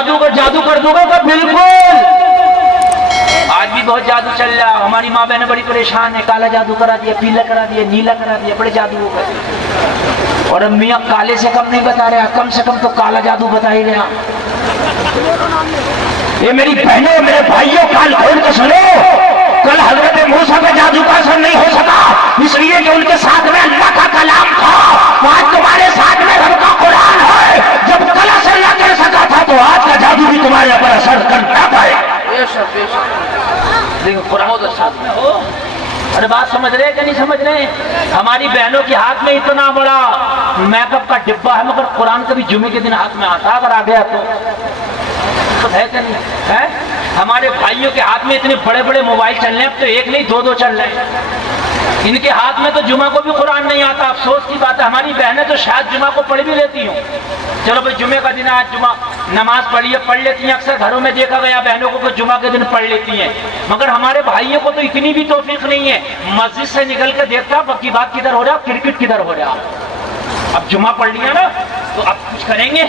जादू कर दूंगा? तो बिल्कुल। आज भी बहुत जादू चल रहा है। हमारी माँ बहनें बड़ी परेशान है, काला जादू करा दिया, पीला करा दिया, नीला करा दिया, बड़े जादू हो गए। और अब मियाँ काले से कम नहीं बता रहे, कम से कम तो काला जादू बता ही रहे। ये मेरी बहनों, मेरे भाइयों, काल खोल के सुनो, कल हजरत मूसा का जादू का असर नहीं हो सका, इसलिए कि उनके साथ में अल्लाह का कलाम था। आज तुम्हारे साथ में रब का कुरान है। जब कल असर न कर सका था तो आज का जादू भी तुम्हारे ऊपर असर कर ना पाए। देखो कुरान बहुत अच्छा हो। अरे बात समझ रहे कि नहीं समझ रहे? हमारी बहनों के हाथ में इतना बड़ा मेकअप का डिब्बा है, मगर कुरान कभी जुमे के दिन हाथ में आता, अगर आ गया तो है कि नहीं है? हमारे भाइयों के हाथ में इतने बड़े बड़े मोबाइल चल रहे हैं, अब तो एक नहीं दो चल रहे हैं। इनके हाथ में तो जुमा को भी कुरान नहीं आता। अफसोस की बात है, हमारी बहनें तो शायद जुमा को पढ़ भी लेती हूँ। चलो भाई जुमे का दिन आज जुमा नमाज पढ़िए, पढ़ लेती हैं। अक्सर घरों में देखा गया बहनों को जुमा के दिन पढ़ लेती हैं, मगर हमारे भाइयों को तो इतनी भी तौफीक नहीं है। मस्जिद से निकल के देखता बाकी बात किधर हो रहा, क्रिकेट किधर हो रहा। अब जुमा पढ़ लिया ना तो अब कुछ करेंगे,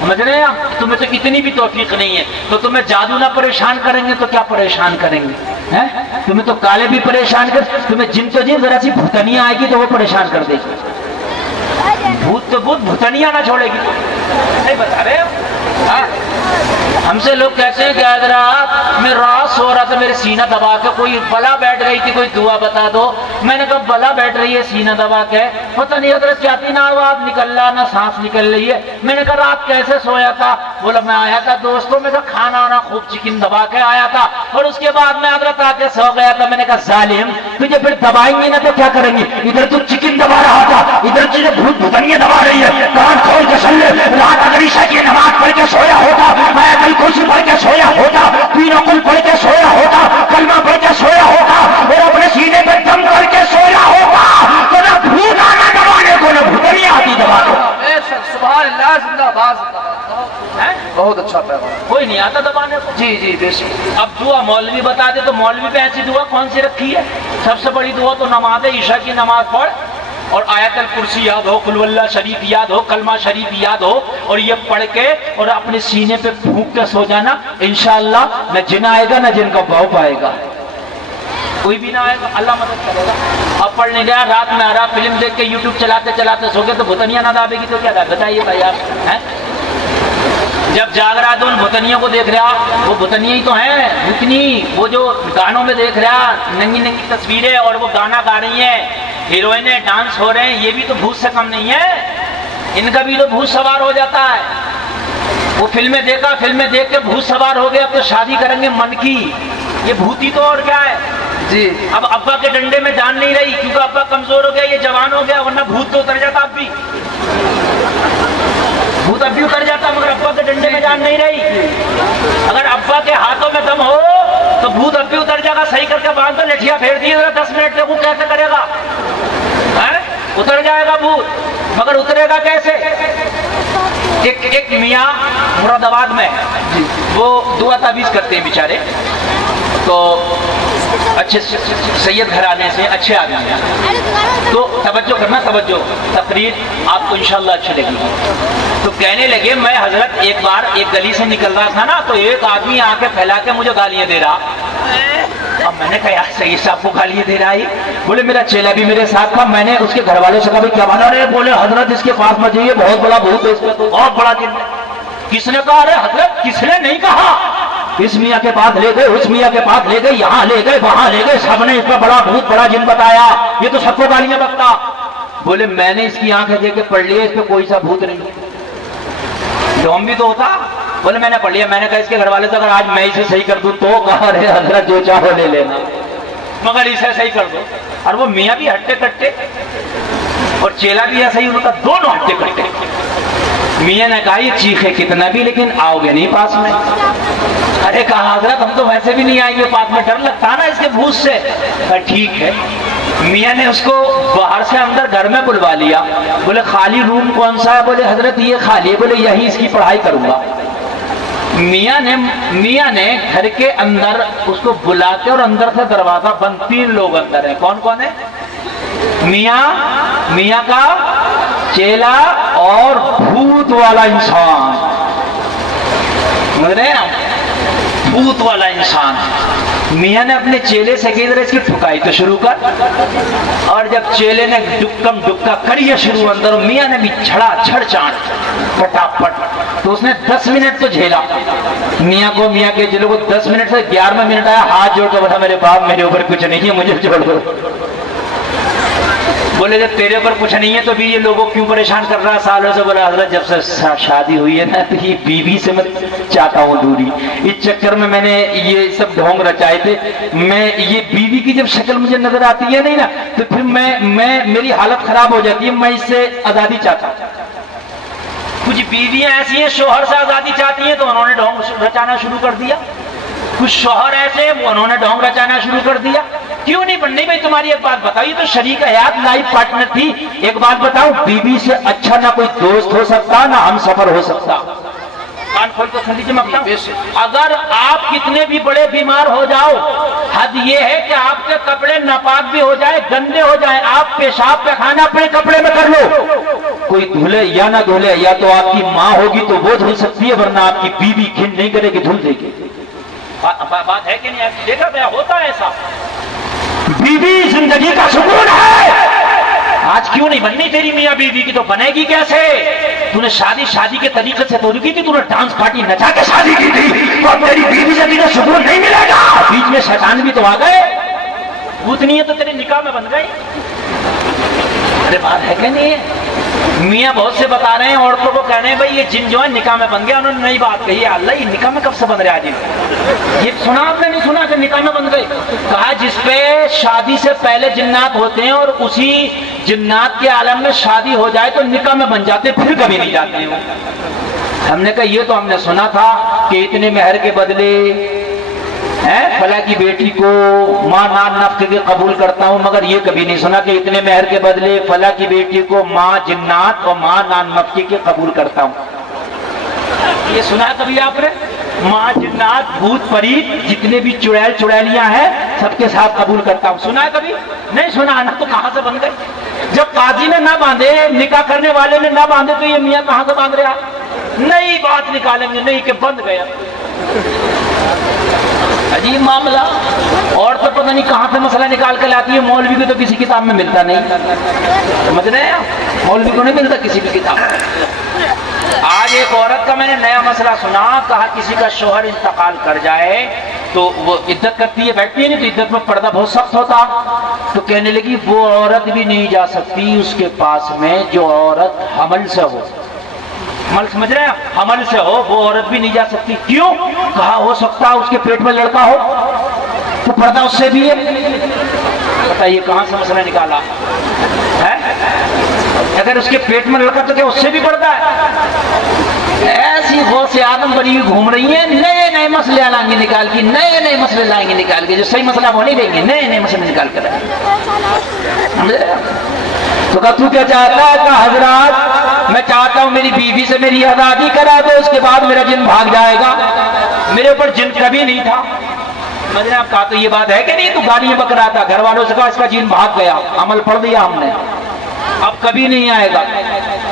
समझ रहे हैं? तुम्हें तो इतनी भी तौफीक नहीं है, तो तुम्हें जादू ना परेशान करेंगे तो क्या परेशान करेंगे हैं? तुम्हें तो काले भी परेशान कर, तुम्हें जिन तो जिन जरा सी भूतनिया आएगी तो वो परेशान कर देगी। भूत तो भूत, भूतनिया ना छोड़ेगी। नहीं बता रहे हो? हमसे लोग कहते हैं कि हजरत मैं रात सो रहा था, मेरे सीना दबा के कोई बला बैठ गई थी, कोई दुआ बता दो। मैंने कहा बला बैठ रही है सीना दबा के, पता नहीं हजरत क्या थी, ना आवाज निकल रहा ना सांस निकल रही है। मैंने कहा रात कैसे सोया था? बोला मैं आया था दोस्तों में, खाना वाना खूब चिकन दबा के आया था और उसके बाद मैं हजरत आके सो गया था। मैंने कहा जालिम, तुझे फिर दबाएंगे ना तो क्या करेंगे? इधर तू चिकन दबा रहा था, इधर तुझे भूत भूतनिया दबा रही है। कान खोल के सुन ले, रात अगर ईशा की नमाज पढ़ के सोया होता, मैं कुर्सी पढ़ के सोया होता, तीनों कुल पढ़ के सोया होता, कलमा पढ़ के सोया होता और अपने सीने पे दम करके सोया होता, तो ना भूत आना दबाने को, ना भूतनिया आती दबा दो। बहुत अच्छा पैगाम। कोई नहीं आता दबाने को। जी जी बेशक। अब दुआ मौलवी बता दे तो मौलवी पे ऐसी दुआ कौन सी रखी है? सबसे बड़ी दुआ तो नमाज है, ईशा की नमाज पढ़ और आयतल कुर्सी याद हो, कुल वल्लाह शरीफ याद हो, कलमा शरीफ याद हो और ये पढ़ के और अपने सीने पे फूंक के सो जाना। इंशाअल्लाह न जिन आएगा न जिन का भाव पाएगा, कोई भी ना आएगा, अल्लाह मदद करेगा। अब पढ़ नहीं गया, रात में आ रहा, फिल्म देख के यूट्यूब चलाते चलाते सो गए तो भूतनिया ना दाबेगी तो क्या बताइए भाई आप हैं? जब जाग रहा तो उन भूतनियों को देख रहा, वो भूतनिया ही तो हैं भूतनी, वो जो गानों में देख रहा नंगी नंगी तस्वीरें और वो गाना गा रही हैं, हीरोइनें डांस हो रहे हैं, ये भी तो भूत से कम नहीं है, इनका भी तो भूत सवार हो जाता है। वो फिल्में देखा, फिल्में देख के भूत सवार हो गया, अब तो शादी करेंगे मन की, ये भूती तो और क्या है जी। अब अब्बा के डंडे में जान नहीं रही क्योंकि अब्बा कमजोर हो गया, ये जवान हो गया, वरना भूत तो उतर जाता, अब भी भूत अब भी उतर जाता, मगर अब्बा के डंडे में जान नहीं रही। अगर अब्बा के हाथों में दम हो तो भूत अब भी उतर जाएगा, सही करके बांध दो, लठिया फेर दी 10 मिनट तक, वो कैसे करेगा है? उतर जाएगा भूत, मगर उतरेगा कैसे? एक मियाँ मुरादाबाद में वो दुआ ताबीज करते हैं बेचारे, तो अच्छे सैयद घराने से अच्छे आदमी हैं, तो तवज्जो करना, तवज्जो, तकरीर आपको इंशाल्लाह अच्छी लगेगी। तो कहने लगे मैं हजरत एक बार एक गली से निकल रहा था ना, तो एक आदमी आके फैला के मुझे गालियां दे रहा। अब मैंने कहा यार सैयद साहब को गालियां दे रहा है? बोले मेरा चेला भी मेरे साथ था। मैंने उसके घर वालों से कहा भाई क्या बना रहे? बोले हजरत इसके पास मत जाइए, बहुत बड़ा भूत है इसमें, तो बहुत बड़ा जिन। किसने कहा? अरे हजरत किसने नहीं कहा, इस मियाँ के पास ले गए, उस मियाँ के पास ले गए, यहाँ ले गए, वहां ले गए, सबने इसमें बड़ा भूत बड़ा जिन बताया, ये तो सबको गालियां बकता। बोले मैंने इसकी आंखें देख के पढ़ लिया, इसमें कोई सा भूत नहीं, डोम भी तो होता। बोले मैंने पढ़ लिया। मैंने कहा इसके घर वाले तो अगर आज मैं इसे सही कर दूं तो कहा अरे हजरत जो चाहो ले लेना, मगर इसे सही कर दो। और वो मियाँ भी हट्टे कट्टे और चेला भी ऐसा ही, उनका दोनों हट्टे कट्टे। मियाँ ने कहा ये चीखे कितना भी लेकिन आओगे नहीं पास में। अरे कहा हजरत हम तो वैसे भी नहीं आएंगे पास में, डर लगता ना इसके भूत से। ठीक है। मियाँ ने उसको बाहर से अंदर घर में बुलवा लिया। बोले खाली रूम कौन सा है? बोले हजरत ये खाली है। बोले यही इसकी पढ़ाई करूंगा। मियाँ ने घर के अंदर उसको बुलाते और अंदर से दरवाजा बंद, 3 लोग अंदर है। कौन कौन है? मियाँ का चेला और भूत वाला इंसान। समझ रहे हैं? भूत वाला इंसान। मियाँ ने अपने चेले से कही तरह इसकी ठुकाई तो शुरू कर, और जब चेले ने डुक्कम डुक्का करिए शुरू अंदर, मियाँ ने भी छड़ा छड़ चाट फटाफट, तो उसने 10 मिनट तो झेला। मियाँ के चेलों को 10 मिनट से 11वें मिनट आया, हाथ जोड़ कर बोला मेरे बाप मेरे ऊपर कुछ नहीं है, मुझे छोड़ दो। बोले जब तेरे ऊपर कुछ नहीं है तो भी ये लोगों क्यों परेशान कर रहा है सालों से? बोला हजरत जब से शादी हुई है ना, तो ये बीवी से मैं चाहता हूँ दूरी, इस चक्कर में मैंने ये सब ढोंग रचाए थे। मैं ये बीवी की जब शक्ल मुझे नजर आती है नहीं ना, तो फिर मेरी हालत खराब हो जाती है, मैं इससे आजादी चाहता। कुछ बीवियां ऐसी हैं शोहर से आजादी चाहती हैं, तो उन्होंने ढोंग रचाना शुरू कर दिया। कुछ शोहर ऐसे उन्होंने ढोंग रचाना शुरू कर दिया। क्यों नहीं बननी भाई? तुम्हारी एक बात बताओ, ये तो शरीक हयात लाइफ पार्टनर थी। एक बात बताओ, बीवी से अच्छा ना कोई दोस्त हो सकता, ना हम सफर हो सकता। कान खोल के सुन लीजिए मैं बताऊं, अगर आप कितने भी बड़े बीमार हो जाओ, हद ये है कि आपके कपड़े नापाक भी हो जाए, गंदे हो जाए, आप पेशाब पैखाना अपने कपड़े में कर लो, कोई धुले या ना धुले, या तो आपकी माँ होगी तो वो धुल सकती है, वरना आपकी बीवी घिन नहीं करेगी, धुल देगी। बात है कि नहीं? देखा गया होता है ऐसा। बीवी जिंदगी का सुकून है। आज क्यों नहीं बननी तेरी मियाँ बीवी की? तो बनेगी कैसे? तूने शादी के तरीके से तो की थी, तूने डांस पार्टी नचा के शादी की थी, तो तेरी बीवी से तुझे सुकून नहीं मिलेगा। बीच में शैतान भी तो आ गए, उतनी है तो तेरे निकाह में बन गई। अरे बात है कि नहीं है? मियाँ बहुत से बता रहे हैं, औरतों को कह रहे हैं भाई ये जिन जो है निकाह में बन गया। उन्होंने नई बात कही है, अल्लाह ये निकाह में कब से बन रहा है? आज ये सुना आपने? नहीं सुना कि निकाह में बन गए? कहा जिसपे शादी से पहले जिन्नात होते हैं और उसी जिन्नात के आलम में शादी हो जाए तो निकाह में बन जाते, फिर कभी नहीं जाते हैं। हमने कहा ये तो हमने सुना था कि इतने मेहर के बदले फला की बेटी को माँ नान नफ्क के कबूल करता हूँ, मगर ये कभी नहीं सुना कि इतने मेहर के बदले फला की बेटी को माँ जिन्नात और माँ नान नफ्की के कबूल करता हूँ। ये सुना कभी आपने? माँ जिन्नात भूत परीत जितने भी चुड़ैल चुड़ैलियां हैं सबके साथ कबूल करता हूँ। सुना है कभी? नहीं सुना ना, तो कहाँ से बन गए? जब काजी ने ना बांधे, निकाह करने वाले ने ना बांधे, तो ये मियाँ कहाँ से बांध रहे आप? नई बात निकालेंगे, नहीं कि बंद गया। अजीब मामला। और तो पता नहीं कहां से मसला निकाल कर लाती है। मौलवी को तो किसी किताब में मिलता नहीं, समझ रहे हैं? मौलवी को नहीं मिलता किसी भी किताब में। आज एक औरत का मैंने नया मसला सुना, कहा किसी का शोहर इंतकाल कर जाए तो वो इद्दत करती है, बैठती है नहीं, तो इद्दत में पर्दा बहुत सख्त होता, तो कहने लगी वो औरत भी नहीं जा सकती उसके पास में जो औरत हमल से हो। हमल समझ रहे हैं? हमल से हो वो औरत भी नहीं जा सकती। क्यों? कहा हो सकता है उसके पेट में लड़का हो तो पर्दा उससे भी है। बताइए कहां से मसला निकाला है? अगर उसके पेट में लड़का तो क्या उससे भी पर्दा है? ऐसी गौसे आदम बनी हुई घूम रही है, नए नए मसले लाएंगे निकाल के, नए नए मसले लाएंगे निकाल के, जो सही मसला वो नहीं देंगे, नए नए मसले निकाल कर। तो कहा तू क्या चाहता है? कहा हजरात मैं चाहता हूं मेरी बीवी से मेरी आजादी करा दो, उसके बाद मेरा जिन भाग जाएगा। मेरे ऊपर जिन कभी नहीं था। मैंने आप कहा तो ये बात है कि नहीं? तू गालियां बक रहा था, घर वालों से कहा इसका जिन भाग गया, अमल पढ़ दिया हमने, अब कभी नहीं आएगा।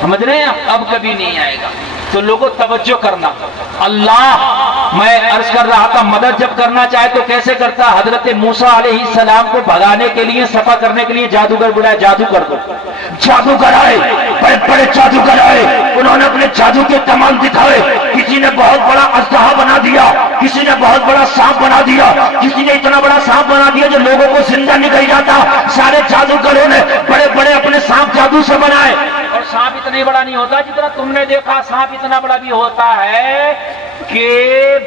समझ रहे हैं? अब कभी नहीं आएगा। तो लोगों तवज्जो करना। अल्लाह, मैं अर्ज कर रहा था, मदद जब करना चाहे तो कैसे करता? हजरत मूसा अलैहिस्सलाम को भगाने के लिए, सफा करने के लिए जादूगर बुलाया, जादू कर दो। जादूगर आए, बड़े बड़े जादूगर आए, उन्होंने अपने जादू के कमाल दिखाए। किसी ने बहुत बड़ा अजदहा बना दिया, किसी ने बहुत बड़ा सांप बना दिया, किसी ने इतना बड़ा सांप बना दिया जो लोगों को जिंदा निकल जाता। सारे जादूगरों ने बड़े बड़े अपने सांप जादू से बनाए। और सांप इतना बड़ा नहीं होता जितना तुमने देखा, सांप इतना बड़ा भी होता है कि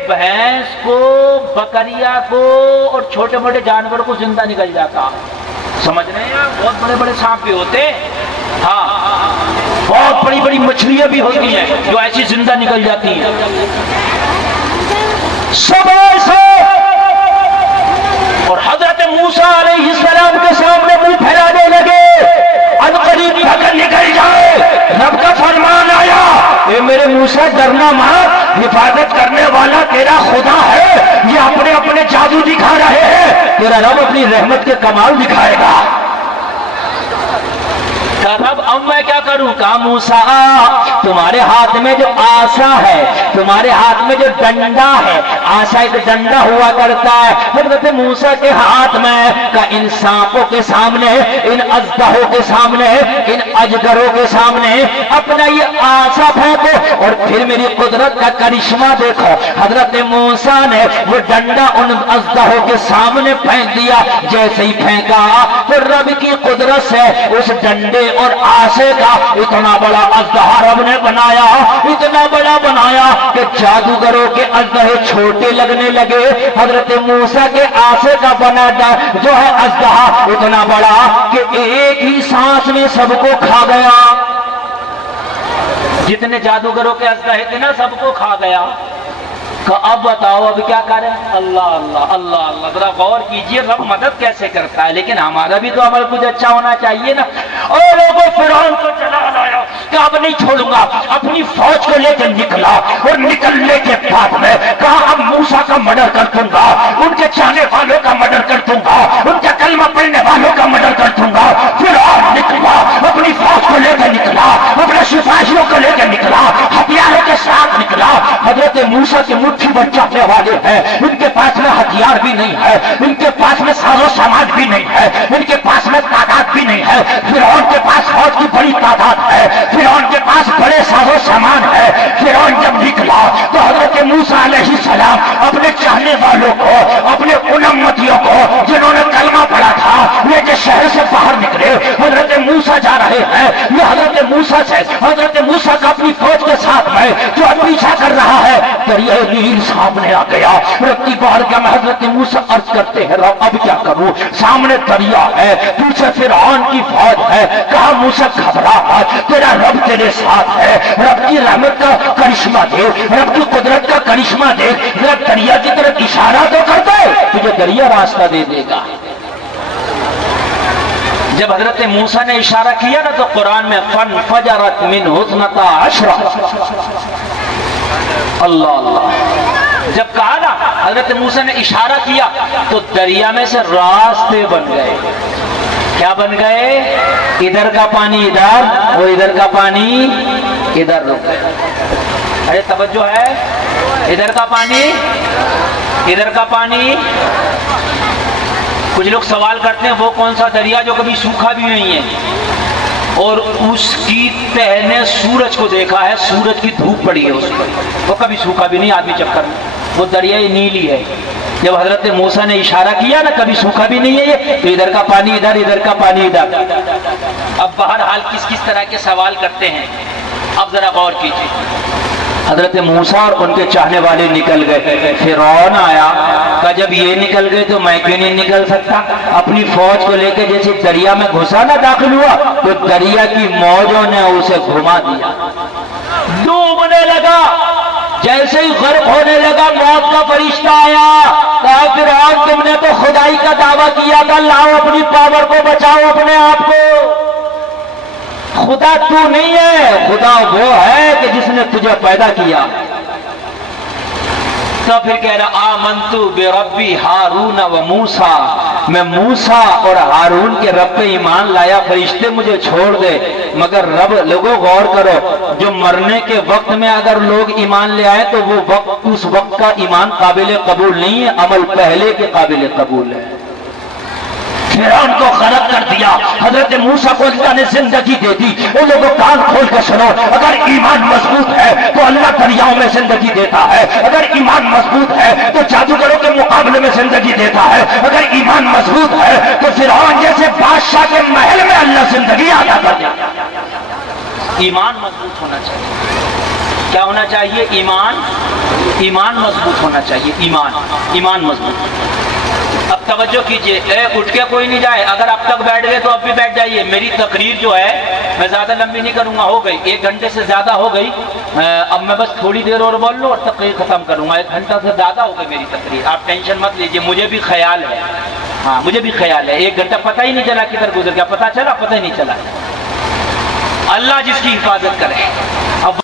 भैंस को, बकरिया को और छोटे मोटे जानवर को जिंदा निकल जाता। समझ रहे हैं? बहुत बड़े बड़े सांप भी होते, हाँ, बहुत बड़ी बड़ी मछलियां भी होती हैं जो ऐसी जिंदा निकल जाती हैं। सुबह से और हजरत मूसा अलैहिस्सलाम के सामने मुंह फैलाने लगे, अनकरीब अगर निकल जाए। रब का फरमान आया, ए मेरे मूसा डरना मत, हिफाजत करने वाला तेरा खुदा है। ये अपने अपने जादू दिखा रहे हैं, तेरा रब अपनी रहमत के कमाल दिखाएगा। कहा रब अब मैं क्या करूं? कहा मूसा तुम्हारे हाथ में जो आसा है, तुम्हारे हाथ में जो डंडा है, आसा एक डंडा हुआ करता है, हजरत मूसा के हाथ में का इन सांपों के सामने, इन अजगरों के सामने, इन अजगरों के सामने अपना ये आसा फेंको और फिर मेरी कुदरत का करिश्मा देखो। हजरत मूसा ने वो डंडा उन अजगरों के सामने फेंक दिया। जैसे ही फेंका तो रब की कुदरत से उस डंडे और आसे का इतना बड़ा अजगहा रब ने बनाया, इतना बड़ा बनाया कि जादूगरों के अजगहे छोटे लगने लगे। हजरत मूसा के आसे का बना जो है अजगहा इतना बड़ा कि एक ही सांस में सबको खा गया। जितने जादूगरों के अजगहे थे ना सबको खा गया। अब बताओ अब क्या करें? अल्लाह अल्लाह अल्लाह अल्लाह, जरा गौर कीजिए रब मदद कैसे करता है। लेकिन हमारा भी तो अमल कुछ अच्छा होना चाहिए ना। और लोगों फिरौन को चला लाया कि अब नहीं छोड़ूंगा, अपनी फौज को लेकर निकला और निकलने के बाद में कहा अब मूसा का मर्डर कर दूंगा, उनके चाहने वालों का मर्डर कर दूंगा, उनके कलमा पढ़ने वालों का मर्डर कर दूंगा। फिरौन निकला, अपनी फौज को लेकर निकला, अपने सिपाहियों को लेकर निकला, हथियारों के साथ निकला। हजरत मूसा के मुट्ठी भर चाहने वाले हैं, इनके पास में हथियार भी नहीं है, इनके पास में साजो सामान भी नहीं है, इनके पास में तादाद भी नहीं है। फिरौन के पास फौज की बड़ी तादाद है, फिरौन के पास बड़े साजो सामान है। फिरौन जब निकला तो हजरत मूसा अलैहिस्सलाम अपने चाहने वालों को, अपने उन उम्मतियों को जिन्होंने कलमा पढ़ा था, वे के शहर से बाहर निकले। हजरत मूसा जा रहे हैं, ये हजरत मूसा से हजरत मूसा का अपनी फौज के साथ में जो पीछा कर रहा है, दरिया नील सामने आ गया। रत्ती बाहर का मैं हजरत मूसा अर्ज करते हैं रब अब क्या करूं? सामने दरिया है, पीछे फिरौन की फौज है। कहा मूसा घबरा मत, तेरा रब तेरे साथ है। रब की रहमत का करिश्मा देख, रब की कुदरत का करिश्मा देख। जरा दरिया की तरफ इशारा तो कर दे, तुझे दरिया रास्ता दे देगा। जब हजरत मूसा ने इशारा किया ना तो कुरान में फन फजरत मिन हुस्नता अशरा, अल्लाह अल्लाह, जब कहा ना हजरत मूसा ने इशारा किया तो दरिया में से रास्ते बन गए। क्या बन गए? इधर का पानी इधर, वो इधर का पानी इधर रुक गया। अरे तवज्जो है, इधर का पानी इधर का पानी। कुछ लोग सवाल करते हैं वो कौन सा दरिया जो कभी सूखा भी नहीं है और उसकी तह ने सूरज को देखा है, सूरज की धूप पड़ी है उस पर, वो कभी सूखा भी नहीं आदमी चक्कर में, वो दरिया नीली है। जब हजरत मूसा ने इशारा किया ना कभी सूखा भी नहीं है ये, तो इधर का पानी इधर, इधर का पानी इधर। अब बहरहाल किस किस तरह के सवाल करते हैं, अब जरा गौर कीजिए। हजरत मूसा और उनके चाहने वाले निकल गए। फिरौन आया, का जब ये निकल गए तो मैं क्यों नहीं निकल सकता? अपनी फौज को लेकर जैसे दरिया में घुसा ना दाखिल हुआ तो दरिया की मौजों ने उसे घुमा दिया, डूबने लगा। जैसे ही गर्क होने लगा मौत का फरिश्ता आया, कहा फिरौन तुमने तो खुदाई का दावा किया था, लाओ अपनी पावर को बचाओ अपने आप को। खुदा तू नहीं है, खुदा वो है कि जिसने तुझे पैदा किया। तो फिर कह रहा आमंतु बिरब्बी हारून व मूसा, मैं मूसा और हारून के रब पे ईमान लाया, फरिश्ते मुझे छोड़ दे। मगर रब, लोगों गौर करो, जो मरने के वक्त में अगर लोग ईमान ले आए तो वो वक्त, उस वक्त का ईमान काबिल कबूल नहीं है, अमल पहले के काबिल कबूल है। फिरौन को गरक कर दिया, हजरत मूसा को अल्लाह ने जिंदगी दे दी। उन लोगों कान खोल कर सुनो, अगर ईमान मजबूत है तो अल्लाह दरियाओं में जिंदगी देता है, अगर ईमान मजबूत है तो जादूगरों के मुकाबले में जिंदगी देता है, अगर ईमान मजबूत है तो फिरौन जैसे बादशाह के महल में अल्लाह जिंदगी अदा कर देता। ईमान मजबूत होना चाहिए। क्या होना चाहिए? ईमान मजबूत होना चाहिए। ईमान मजबूत। अब तवज्जो कीजिए, उठ के कोई नहीं जाए, अगर अब तक बैठ गए तो अब भी बैठ जाइए। मेरी तकरीर जो है मैं ज्यादा लंबी नहीं करूंगा, हो गई 1 घंटे से ज्यादा हो गई। अब मैं बस थोड़ी देर और बोल लूं और तकरीर खत्म करूंगा। 1 घंटा से ज्यादा हो गई मेरी तकरीर, आप टेंशन मत लीजिए, मुझे भी ख्याल है। हाँ मुझे भी ख्याल है, 1 घंटा पता ही नहीं चला किधर गुजर गया, पता चला पता ही नहीं चला। अल्लाह जिसकी हिफाजत करे। अब